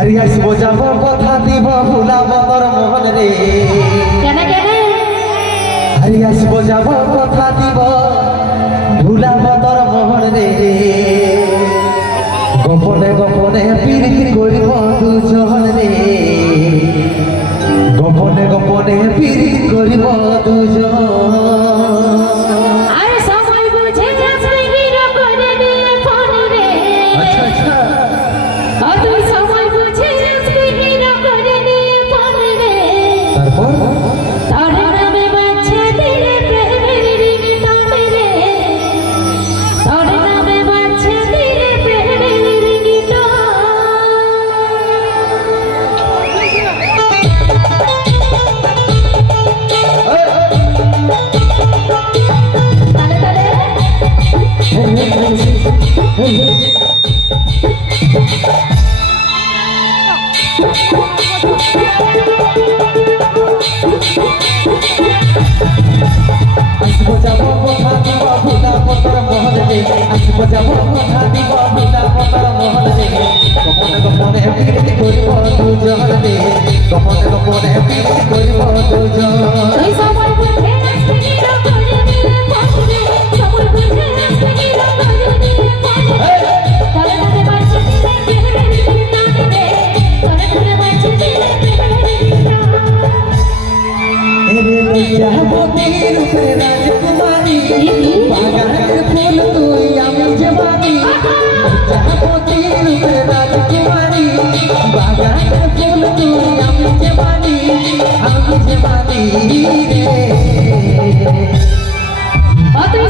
আরে আসবো যাব কথা দিব ভুলাব তোর মন রে কেনে কেনে আরে আসবো যাব কথা দিব ভুলাব তোর মন রে গোপনে গোপনে প্রীতি করিব দুজন রে গোপনে গোপনে প্রীতি করিব দুজন আরে সময় বুঝে যাচ্ছে হিরো করে দিয়ে ফোন রে আচ্ছা আচ্ছা আর তুই সময় বুঝে যাচ্ছে হিরো করে দিয়ে ফোন রে তারপর তার নামে বাচ্চা দিলে প্রেমের রিংটোন রে তার নামে বাচ্চা দিলে প্রেমের রিংটোন আসবো যাব কথা দিব ভুলাব তোর মন রে আসবো যাব কথা দিব ভুলাব তোর মন রে গোপনে গোপনে প্রীতি করিব দুজন রে গোপনে গোপনে প্রীতি করিব দুজন তুই সময় বুঝে যাচ্ছে হিরো করে দিয়ে ফোন রে সময় বুঝে যাচ্ছে হিরো করে দিয়ে ফোন রে তার নামে বাচ্চা দিলে প্রেমের রিংটোন রে তার নামে বাচ্চা দিলে প্রেমের রিংটোন এরে লজ্জাবতী রূপে রাজকুমারী বাগানের ফুল তুই আমি জবানি লজ্জাবতী রূপে রাজকুমারী বাগানের ফুল তুই আমি জবানি রে তুই